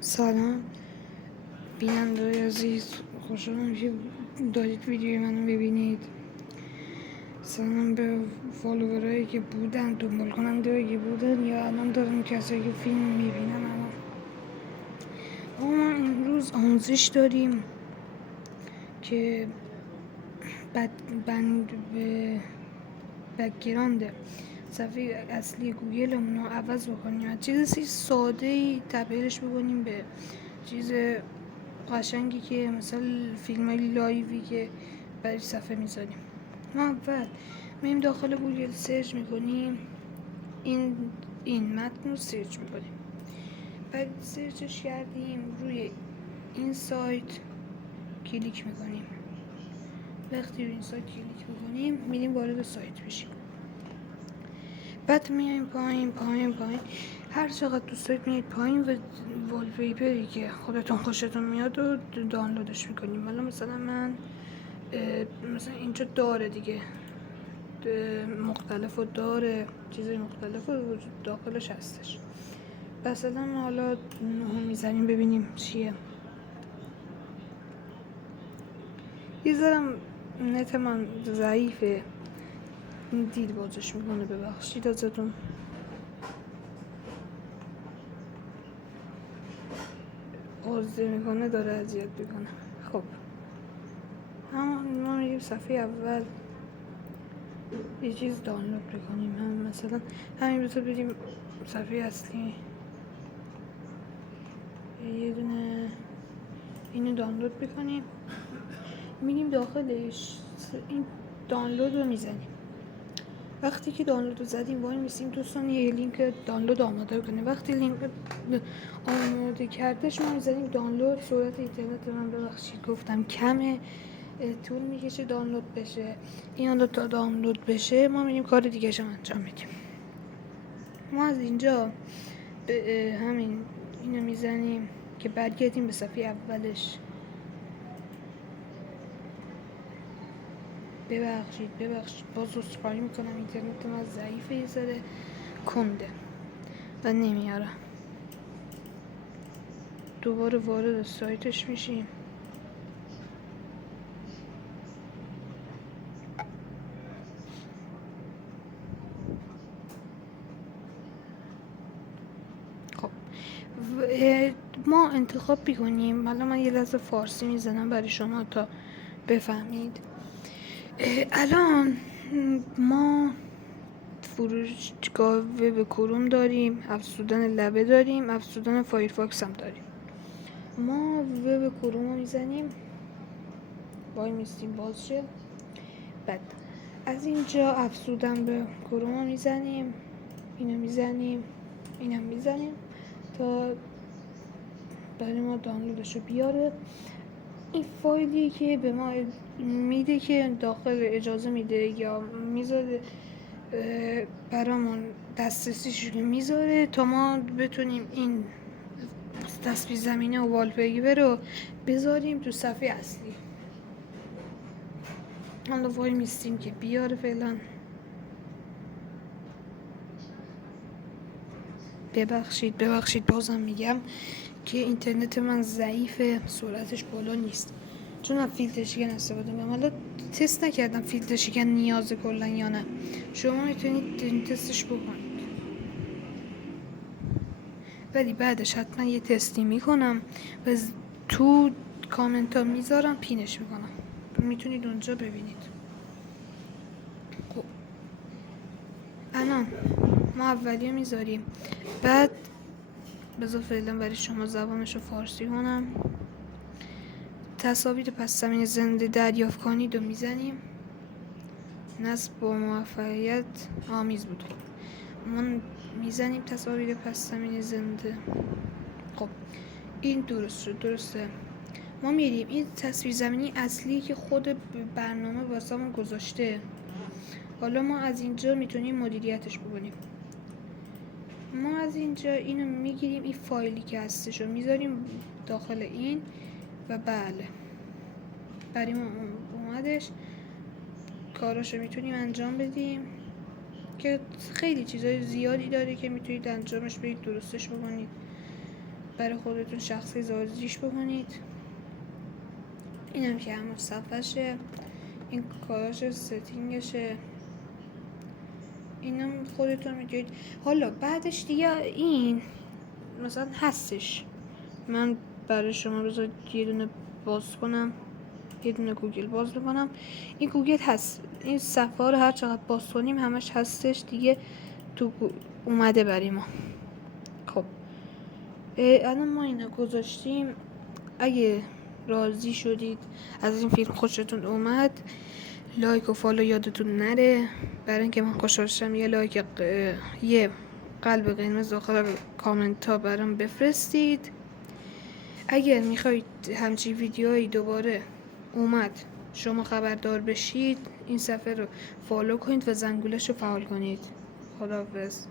سلام بیننده عزیز، خوشحالم که دارید ویدیوی منو ببینید. سلام به فالوورایی که بودن، دنبال کننده که بودن یا الان دارن کسایی که فیلم میبینن. اما ما امروز آموزش داریم که بند به بکگراند صفحه اصلی گوگلمون رو عوض بکنیم، از چیز ساده‌ای تبدیلش بکنیم به چیز قشنگی که مثلا فیلم های لایوی که برای صفحه میذاریم. ما اول میریم داخل گوگل سرچ میکنیم، این متن رو سرچ میکنیم. بعد سرچش کردیم، روی این سایت کلیک میکنیم. وقتی روی این سایت کلیک میکنیم میریم وارد سایت بشیم. بعد میایم پایین پایین پایین، هر چقدر دوست دارید میایید پایین و والپیپری که خودتون خوشتون میاد رو دانلودش میکنیم. حالا مثلا من مثلا اینجا داره دیگه، مختلف و داره چیزای مختلف وجود داخلش هستش. مثلا ما حالا میزنیم ببینیم چیه. یه ذرم نت من ضعیفه، دید بازش میکنه، ببخشید ازتون. عرضه میکنه، داره اذیت میکنه. خب همون ما میریم صفحه اول یه چیز دانلود بکنیم. هم مثلا همین بسا بریم صفحه اصلی، یه دونه اینو دانلود بکنیم، میریم داخلش این دانلود رو میزنیم. وقتی که دانلود رو زدیم وای میسیم دوستان یه لینک دانلود آماده کنیم. وقتی لینک آماده کردش ما میزنیم دانلود. سرعت اینترنت من ببخشید گفتم کمه، طول میکشه دانلود بشه. این تا دانلود بشه ما میریم کار دیگه هم انجام میدیم. ما از اینجا به همین اینو میزنیم که برگردیم به صفحه اولش. ببخشید باز عذرخواهی میکنم، اینترنت من ضعیفه، یه ذره کنده و نمیاره. دوباره وارد سایتش میشیم. خب ما انتخاب میکنیم. حالا من یه لحظه فارسی میزنم برای شما تا بفهمید. الان ما فروشگاه وب کروم داریم، افزودن لبه داریم، افزودن فایرفاکس هم داریم. ما وب کروم رو میزنیم، وای میستیم باز شه. بعد از اینجا افزودن به کروم رو میزنیم، اینو میزنیم، اینم میزنیم تا برای ما دانلودش رو بیاره. این فایلی که به ما میده که داخل اجازه میده یا میذاره برامون دسترسیش میذاره تا ما بتونیم این تصویر زمینه و والپیپر رو بذاریم تو صفحه اصلی. حالا وای میستیم که بیاره فعلا. ببخشید بازم میگم که اینترنت من ضعیفه، سرعتش بالا نیست چون من فیلتر شکن استفاده میکنم. حالا تست نکردم فیلتر شکن نیازه کلا یا نه، شما میتونید تستش بکنید، ولی بعدش حتما یه تستی میکنم و تو کامنت ها میذارم، پینش میکنم، میتونید اونجا ببینید. خب الان ما اولیو میذاریم، بعد بذار فعلا برای شما زبانشو فارسی کنم. تصاویر پس زمین زنده دریافت کنید و میزنیم. نصب با موفقیت آمیز بود. ما میزنیم تصاویر پس زمین زنده. خب این درسته. ما میریم این تصویر زمینی اصلی که خود برنامه واسمون گذاشته، حالا ما از اینجا میتونیم مدیریتش بکنیم. ما از اینجا اینو میگیریم، این فایلی که هستش رو میذاریم داخل این و بله برای ما اومدش. کاراشو میتونیم انجام بدیم که خیلی چیزای زیادی داره که میتونید انجامش بدید، درستش بکنید. برای خودتون شخصی زاردیش بکنید. اینم که همون صفحشه، این کاراش ستینگشه، اینم خودتون میدونید. حالا بعدش دیگه این مثلا هستش، من برای شما بذارید یه دونه باز کنم، یه دونه گوگل باز بکنم. این گوگل هست، این صفحه رو هر چقدر باز کنیم همش هستش دیگه، تو اومده برای ما. خب الان ما اینا گذاشتیم. اگه راضی شدید از این فیلم، خوشتون اومد، لایک و فالو یادتون نره. برای اینکه من خوشحال شم یه لایک، یه قلب قرمز داخل کامنت ها برام بفرستید. اگر میخواید همچین ویدیوهایی دوباره اومد شما خبردار بشید، این صفحه رو فالو کنید و زنگولش رو فعال کنید. خداحافظ.